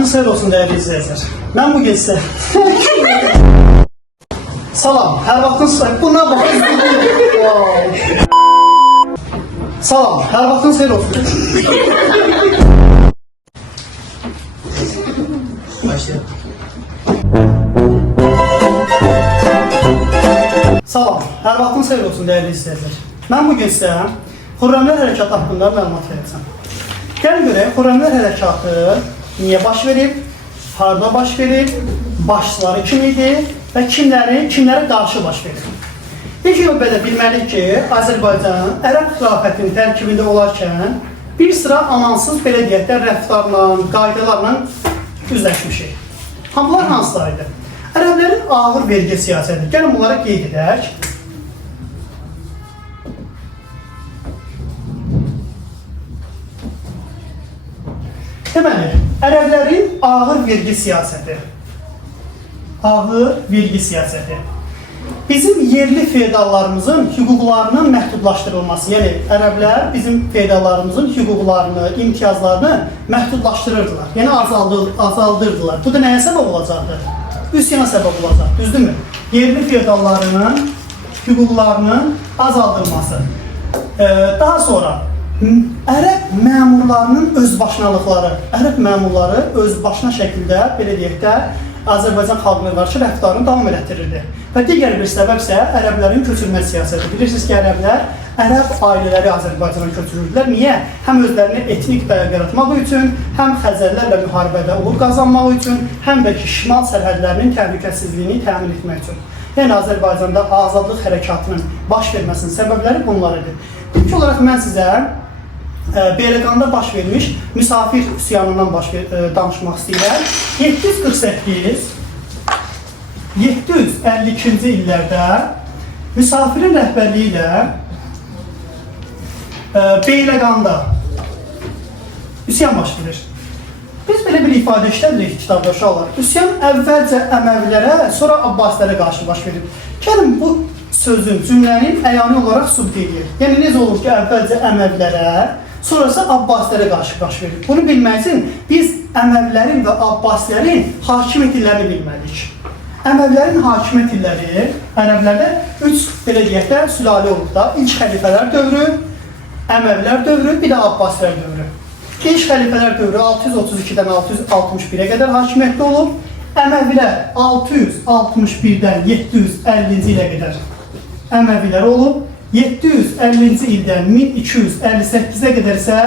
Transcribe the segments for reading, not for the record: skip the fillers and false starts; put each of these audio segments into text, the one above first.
vaxtınız xeyir olsun değerli izləyicilər. Mən bu gecə Salam, hər vaxtınız buna baxın. Salam, hər vaxtınız xeyir olsun. Başlayalım. Salam, hər vaxtınız xeyir olsun değerli izləyicilər. Mən bu gecə Xürrəmlər Hərəkatı haqqında məlumat verəcəm. Gəlin görək, Xürrəmlər Hərəkatı niyə baş verib, harada baş verib, başçıları kim idi və kimlərə qarşı baş verib. İlk növbədə bilməliyik ki, Azərbaycan Ərəb xilafətinin tərkibində olarkən bir sıra amansız belə deyək də rəftarla, qaydalarla üzləşmişik. Bunlar hansılarıydı? Ərəblərin ağır vergi siyasəti. Gəlin bunlara qeyd edək. Deməli, ərəblərin ağır vergi siyasəti. Ağır vergi siyasəti. Bizim yerli feodallarımızın hüquqlarının məhdudlaşdırılması, yəni ərəblər bizim feodallarımızın hüquqlarını, imtiyazlarını məhdudlaşdırırdılar, yəni azaldırdılar. Bu da nəyə səbəb olacaqdır? Üsyana səbəb olacaq, düzdürmü? Yerli feodallarının hüquqlarının azaldılması. Daha sonra Ərəb məmurlarının özbaşınalıqları, Ərəb məmurları özbaşına şəkildə, belə deyək də, Azərbaycan xalqına qarşı rəftarını davam elətdirirdi. Və digər bir səbəb isə ərəblərin köçürmə siyasəti. Bilirsiniz ki, ərəblər ərəb ailələri Azərbaycana köçürürdülər. Niyə? Həm özlərini etnik dayaq yaratmaq üçün, həm Xəzərlərlə müharibədə uğur qazanmaq üçün, həm də ki, şimal sərhədlərinin təhlükəsizliyini təmin etmək üçün. Yəni, Azərbaycanda azadlıq hərəkatının baş verməsinin səbəbləri bunlar idi. İlk olaraq mən sizə Beyləqanda baş vermiş müsafir üsyanından danışmaq istəyirəm. 748-752-ci illərdə müsafirin rəhbərliyi ilə Beyləqanda üsyan baş verir. Biz belə bir ifadə işlədirik kitabda uşaqlar. Üsyan əvvəlcə Əməvilərə, sonra Abbasilərə qarşı baş verir. Gəlin bu sözün, cümlənin əyani olaraq sübut edir. Yəni necə olur ki, əvvəlcə Əməvilərə, sonrası Abbasilərə qarşı baş verir. Bunu bilmək üçün biz Əməvilərin və Abbasilərin hakimiyyət illərini bilməliyik. Əməvilərin hakimiyyət illəri ərəblərdə 3 belə deyək də sülalə olub da. İlk xəlifələr dövrü, Əməvilər dövrü, bir də Abbasilər dövrü. İlk xəlifələr dövrü 632-dən 661-ə qədər hakimiyyətdə olub. Əməvilər 661-dən 750-ci ilə qədər Əməvilər olub. 750-ci ildən 1258-ə qədər isə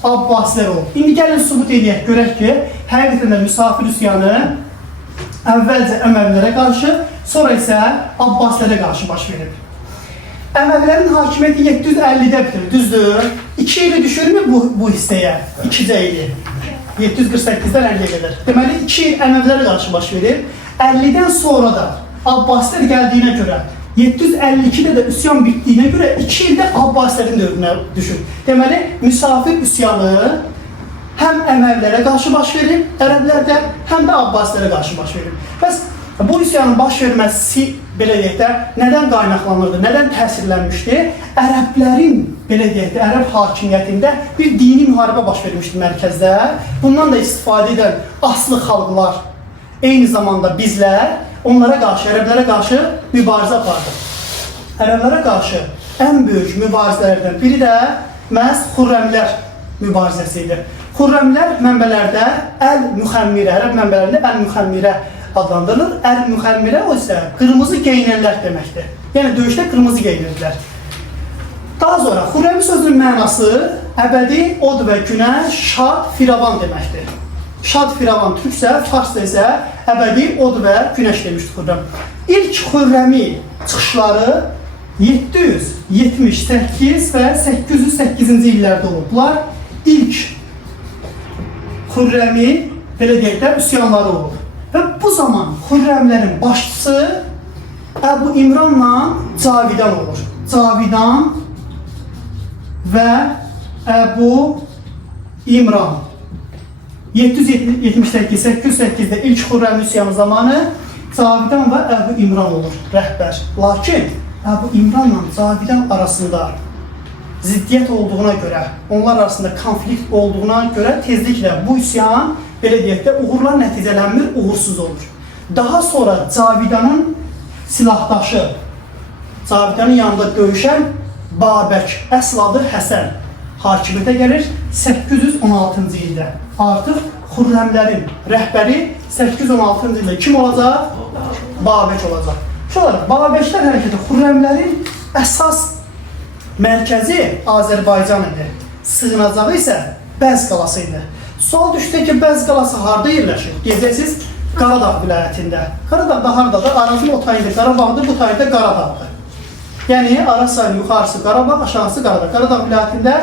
Abbasilər olub. İndi gəlin sübut edək, görək ki, həqiqətən də müsafir üsyanı əvvəlcə Əməvilərə qarşı, sonra isə Abbasilərə qarşı baş verib. Əməvilərin hakimiyyəti 750-də bitir, düzdür? 2 ili düşürmü bu hissəyə? 2-cə ili. 748-dən 50-yə qədər. Deməli, 2 il Əməvilərə qarşı baş verib. 50-dən sonra da Abbasilər gəldiyinə görə, 752-də də üsyan bitdiyinə görə 2 ildə Abbasilərin dövrünə düşür. Deməli, müsafir üsyanı həm Əməvilərə qarşı baş verib, ərəblərdə, həm də Abbasilərə qarşı baş verib. Bəs bu üsyanın baş verməsi, belə deyək də, nədən qaynaqlanırdı, nədən təsirlənmişdi? Ərəblərin, belə deyək də, ərəb hakimiyyətində bir dini müharibə baş vermişdi mərkəzdə. Bundan da istifadə edən aslı xalqlar, eyni zamanda bizlər, onlara qarşı, ərəblərə qarşı mübarizə apardı. Ərəblərə qarşı ən böyük mübarizələrdən biri də məhz Xürrəmlər mübarizəsi idi. Xürrəmlər mənbələrdə Əl-Müxəmmirə, ərəb mənbələrində Əl-Müxəmmirə adlandırılır. Əl-Müxəmmirə o isə qırmızı geyinənlər deməkdir. Yəni döyüşdə qırmızı geyinirdilər. Daha sonra Xürrəmi sözünün mənası əbədi od və günəş, şad, firavan deməkdir. Şad Firavan türksə, farsda isə əbədi od və günəş demişdir Xürrəm. İlk Xürrəmi çıxışları 778 və 808-ci illərdə olublar. İlk Xürrəmi, belə deyək də, üsyanları olub. Və bu zaman Xürrəmlərin başçısı Əbu İmranla Cavidan olur. Cavidan və Əbu İmran. 778-808-də ilk Xürrəmi üsyanı zamanı Cavidan və Əbu İmran olur rəhbər. Lakin Əbu İmranla Cavidan arasında ziddiyyət olduğuna görə, onlar arasında konflikt olduğuna görə tezliklə bu üsyan belə deyək də, uğurlar nəticələnmir, uğursuz olur. Daha sonra Cavidanın silahdaşı, Cavidanın yanında döyüşən Babək, əsl adı Həsən, hakimiyyətə gəlir 816-cı ildə. Artıq Xürrəmlərin rəhbəri 816-cı ildə kim olacaq? Babək olacaq. Sonra Babəklər hərəkəti Xürrəmlərin əsas mərkəzi Azərbaycan idi. Sığınacağı isə Bəz qalası idi. Sual düşdü ki, Bəz qalası harada yerləşir? Deyəcəksiniz, Qaradağ vilayətində. Qaradağda haradadır? Arazın o tayında Qarabağdır, bu tayında Qaradağdır. Yəni, Arasayın yuxarısı Qarabağ, aşağısı Qaradağ. Qaradağ vilayətində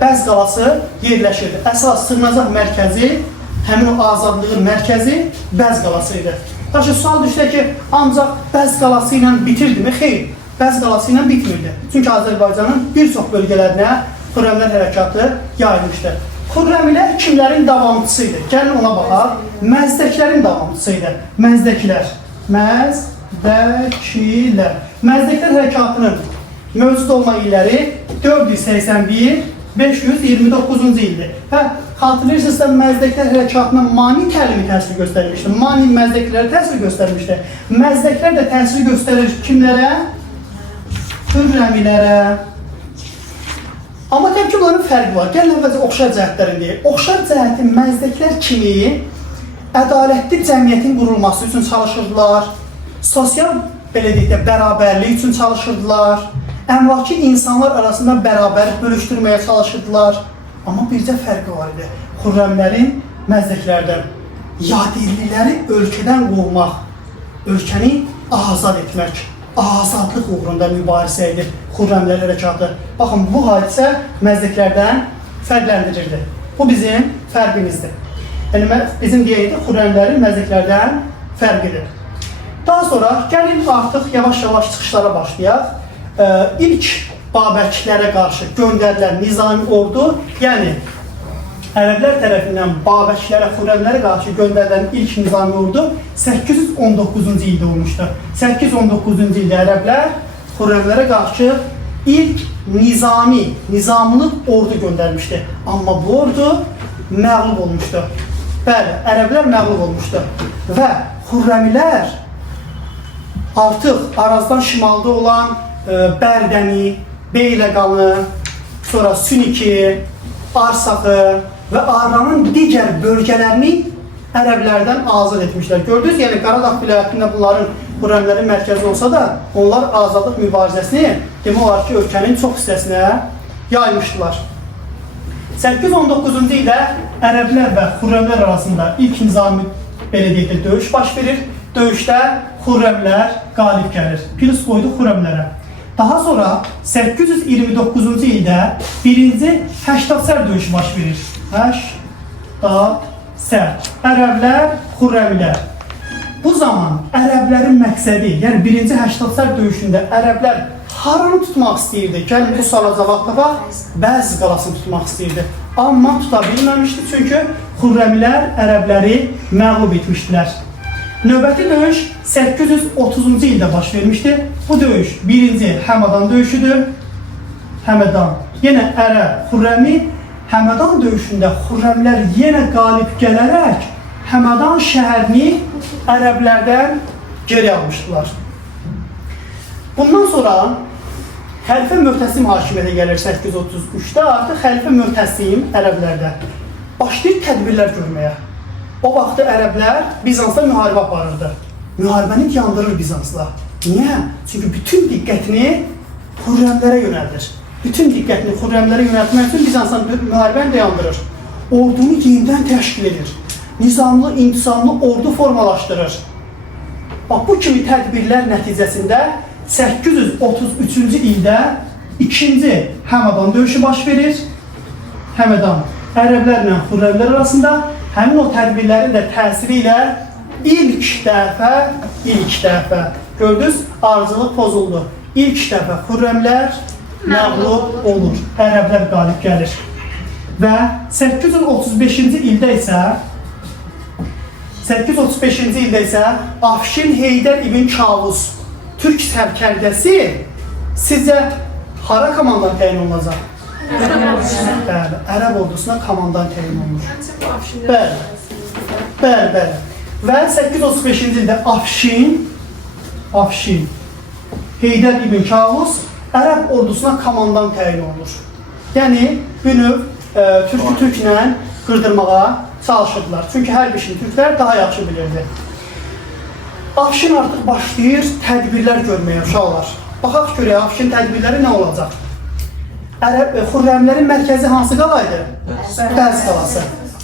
Bəz qalası yerləşirdi. Əsas sığınacaq mərkəzi, həmin o azadlığın mərkəzi Bəz qalası idi. Daşı, sual düşdü ki, ancaq Bəz qalası ilə bitirdimi? Xeyr, Bəz qalası ilə bitmirdi. Çünki Azərbaycanın bir çox bölgələrinə Xürrəmlər hərəkatı yayılmışdı. Xürrəmilər kimlərin davamçısı idi? Gəlin ona baxaq. Məzdəklərin davamçısı idi. Məzdəklər. Məzdəkilər. Məzdəklər hərəkatının mövcud olma illəri 481, 529-cu ildir. Və xatırlayırsınızsa, Məzdəklər hərəkatına mani təlimi təsir göstərmişdir. Mani Məzdəklərə təsir göstərmişdir. Məzdəklər də təsir göstərir kimlərə? Xürrəmilərə. Amma təbii ki, bunların fərqi var. Gəlin əvvəlcə oxşar cəhətlərini deyək. Oxşar cəhəti Məzdəklər kimi ədalətli cəmiyyətin qurulması üçün çalışırdılar, sosial, belə deyək də, bərabərlik üçün çalışırdılar, əmlaki insanlar arasında bərabər bölüşdürməyə çalışırdılar. Amma bircə fərqi var idi. Xürrəmlərin Məzdəklərdən yadelliləri ölkədən qovmaq, ölkəni azad etmək, azadlıq uğrunda mübarizə edir Xürrəmlər hərəkatı. Baxın, bu hadisə Məzdəklərdən fərqləndirirdi. Bu bizim fərqimizdir. Yəni, bizim deyək də Xürrəmlərin Məzdəklərdən fərqidir. Daha sonra gəlin artıq yavaş-yavaş çıxışlara başlayaq. İlk Babəklərə qarşı göndərilən nizami ordu, yəni Ərəblər tərəfindən Babəklərə, Xürrəmlərə qarşı göndərilən ilk nizami ordu 819-cu ildə olmuşdu. 819-cu ildə Ərəblər Xürrəmlərə qarşı ilk nizamlıq ordu göndərmişdi. Amma bu ordu məğlub olmuşdu. Bəli, Ərəblər məğlub olmuşdu. Və Xürrəmilər artıq Arazdan şimalda olan Bərdəni, Beyləqanı, sonra Süniki, Arsaxı və Aranın digər bölgələrini Ərəblərdən azad etmişlər. Gördünüz, yəni Qaradağ vilayətində bunların Xürrəmlərin mərkəzi olsa da, onlar azadlıq mübarizəsini demək olar ki, ölkənin çox hissəsinə yaymışdılar. 819-cu ildə Ərəblər və Xürrəmlər arasında ilk nizami, belə deyək də, döyüş baş verir. Döyüşdə Xürrəmlər qalib gəlir. Plus qoydu Xürrəmlərə. Daha sonra 829-cu ildə birinci Həştadsər döyüşü baş verir. Həştadsər. Ərəblər, Xürrəmlər. Bu zaman ərəblərin məqsədi, yəni birinci Həştadsər döyüşündə ərəblər haranı tutmaq istəyirdi? Gəlin bu suala cavab tapaq, Bəz qalasını tutmaq istəyirdi. Amma tuta bilməmişdi, çünki Xürrəmlər ərəbləri məğlub etmişdilər. Növbəti döyüş 830-cu ildə baş vermişdi. Bu döyüş birinci Həmədan döyüşüdür. Həmədan, yenə Ərəb, Xürrəmi. Həmədan döyüşündə Xürrəmlər yenə qalib gələrək Həmədan şəhərini ərəblərdən geri almışdılar. Bundan sonra Xəlifə Möhtəsim hakimiyyətə gəlir 833-də. Artıq Xəlifə Möhtəsim ərəblərdə başlayır tədbirlər görməyə. O vaxtda ərəblər Bizansda müharibə aparırdı. Müharibəni yandırır Bizansla. Niyə? Çünki bütün diqqətini Xürrəmlərə yönəldir. Bütün diqqətini Xürrəmlərə yönəltmək üçün Bizansla müharibəni yandırır. Ordunu yenidən təşkil edir. Nizamlı, intisamlı ordu formalaşdırır. Bax, bu kimi tədbirlər nəticəsində 833-cü ildə ikinci Həmədan döyüşü baş verir. Həmədan ərəblərlə Xürrəmlər arasında həmin o tədbirlərin də təsiri ilə ilk dəfə gördünüz, arıcılıq pozuldu. İlk dəfə Xürrəmlər məğlub olur, ərəblər qalib gəlir. Və 835-ci ildə isə Afşin Heydər ibn Kavus, türk sərkərdəsi sizcə hara komandan təyin olunacaq? Bəli, ərəb ordusuna komandan təyin olunur. Bəli. Bəli. Və 835-ci ildə Afşin Heydər ibn Kavus ərəb ordusuna komandan təyin olunur. Yəni, bu növ türkü türklə qırdırmağa çalışırdılar. Çünki hər bir şey türklər daha yaxşı bilirdi. Afşin artıq başlayır tədbirlər görməyə uşaqlar. Baxaq görək, Afşin tədbirləri nə olacaq? Xürrəmlərin mərkəzi hansı qalaydı? Bərz qalası.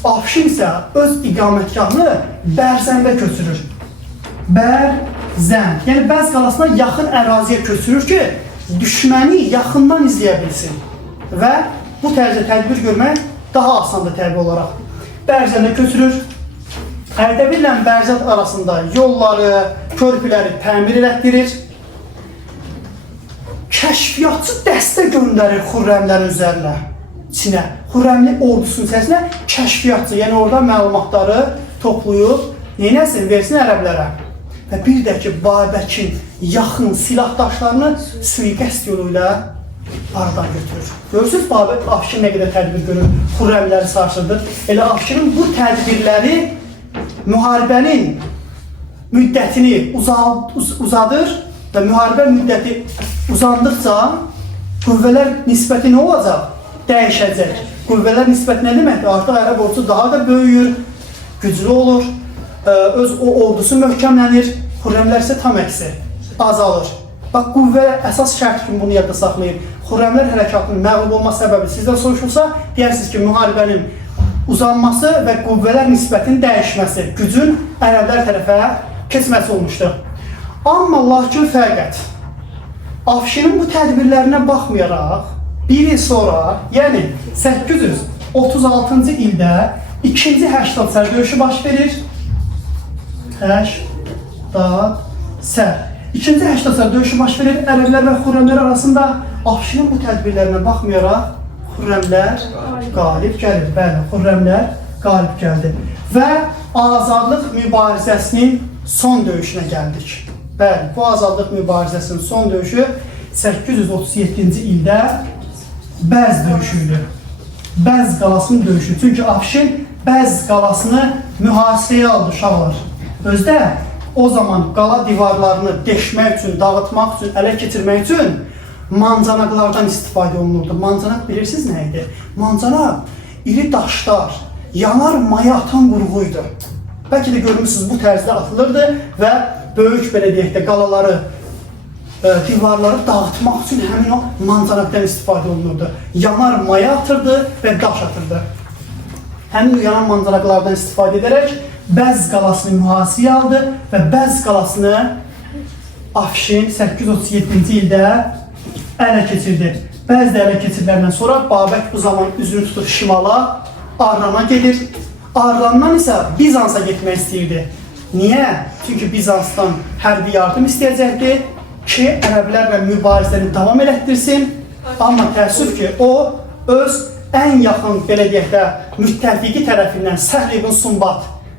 Afşin isə öz iqamətgahını Bərzəndə köçürür. Bərzənd. Yəni, Bərz qalasına yaxın əraziyə köçürür ki, düşməni yaxından izləyə bilsin. Və bu tərzdə tədbir görmək daha asandır təbii olaraq. Bərzəndə köçürür. Ərdəbil ilə Bərzənd arasında yolları, körpüləri təmir elətdirir. Kəşfiyyatçı dəstə göndərir Xürrəmlərin üzərinə, Çinə. Xürrəmli ordusunun içərisinə kəşfiyyatçı, yəni orada məlumatları toplayıb, neynəsin, versin ərəblərə. Və bir də ki, Babəkin yaxın silahdaşlarını sui-qəsd yolu ilə aradan götürür. Görürsünüz, Babək Afşin nə qədər tədbir görür, Xürrəmləri sarsıdır. Elə Afşinin bu tədbirləri müharibənin müddətini uzadır və müharibə müddəti uzandıqca qüvvələr nisbəti nə olacaq? Dəyişəcək. Qüvvələr nisbəti nə deməkdir? Artıq ərəb ordusu daha da böyüyür, güclü olur, öz o ordusu möhkəmlənir, Xürrəmlər isə tam əksi, azalır. Bax, qüvvə əsas şərt kimi bunu yadda saxlayın. Xürrəmlər hərəkatının məğlub olma səbəbi sizdən soruşulsa, deyərsiniz ki, müharibənin uzanması və qüvvələr nisbətinin dəyişməsi, gücün ərəblər tərəfə keçməsi olmuşdur. Amma lakin fəqət, Afşinin bu tədbirlərinə baxmayaraq, bir il sonra, yəni 836-cı ildə 2-ci Həştadsər döyüşü baş verir. Həştadsər. 2-ci Həştadsər döyüşü baş verir ərəblər və Xürrəmlər arasında. Afşinin bu tədbirlərinə baxmayaraq, Xürrəmlər qalib gəlir. Bəli, Xürrəmlər qalib gəldi. Və azadlıq mübarizəsinin son döyüşünə gəldik. Bəli, bu azadlıq mübarizəsinin son döyüşü 837-ci ildə Bəz döyüşüydü. Bəz qalasının döyüşü. Çünki Afşin Bəz qalasını mühasirəyə aldı uşaqlar. Özdə o zaman qala divarlarını deşmək üçün, dağıtmaq üçün, ələ keçirmək üçün mancanaqlardan istifadə olunurdu. Mancanaq bilirsiniz nə idi? Mancanaq iri daşlar, yanar maya atan qurğuydu. Bəlkə də görmüşsünüz, bu tərzdə atılırdı və böyük, belə deyək də, qalaları, divarları dağıtmaq üçün həmin o mancanaqdan istifadə olunurdu. Yanar maya atırdı və daş atırdı. Həmin o yanan mancanaqlardan istifadə edərək Bəz qalasını mühasirəyə aldı və Bəz qalasını Afşin 837-ci ildə ələ keçirdi. Bəzi də ələ keçirilərindən sonra Babək bu zaman üzünü tutur şimala, Arrana gedir. Arrandan isə Bizansa getmək istəyirdi. Niyə? Çünki Bizansdan hərbi yardım istəyəcəkdi ki, ərəblərlə mübarizəni davam elətdirsin. Amma təəssüf ki, o öz ən yaxın, belə deyək də, müttəfiqi tərəfindən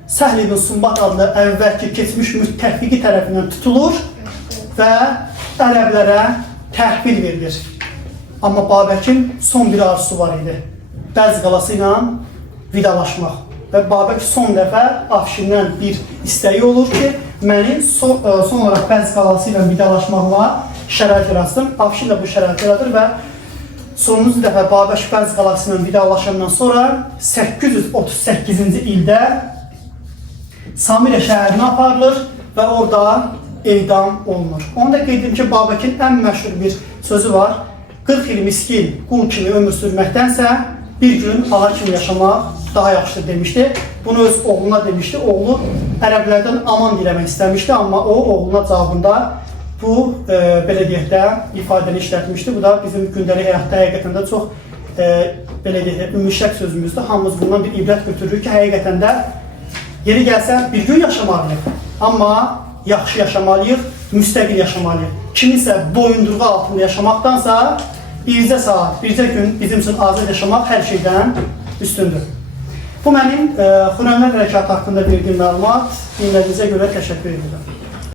Səhl ibn Sumbat adlı əvvəlki keçmiş müttəfiqi tərəfindən tutulur və ərəblərə təhvil verilir. Amma Babəkin son bir arzusu var idi. Bəz qalası ilə vidalaşmaq. Və Babək son dəfə Afşindən bir istəyi olur ki, məni son olaraq Bəz qalası ilə vidalaşmaqla şərait yaratsın. Afşin də bu şərait yaradır və sonuncu dəfə Babək Bəz qalası ilə vidalaşandan sonra 838-ci ildə Samira şəhərinə aparılır və orada edam olunur. Onu da qeyd edim ki, Babəkin ən məşhur bir sözü var. 40 il miskin qul kimi ömür sürməkdənsə bir gün ağa kimi yaşamaq daha yaxşıdır demişdi. Bunu öz oğluna demişdi. Oğlu ərəblərdən aman diləmək istəmişdi, amma o oğluna cavabında bu, belə deyək də, ifadəni işlətmişdi. Bu da bizim gündəlik həyatda həqiqətən də çox, belə deyək də, ümüşək sözümüzdür. Hamımız bundan bir ibrət götürürük ki, həqiqətən də yeri gəlsə bir gün yaşamalıyıq, amma yaxşı yaşamalıyıq, müstəqil yaşamalıyıq. Kiminsə boyunduruğu altında yaşamaqdansa bircə saat, bircə gün bizim üçün azad yaşamaq hər şeydən üstündür. Bu mənim Xürrəmlər hərəkatı haqqında verdiyim məlumat. Dinlədiyinizə görə təşəkkür edirəm.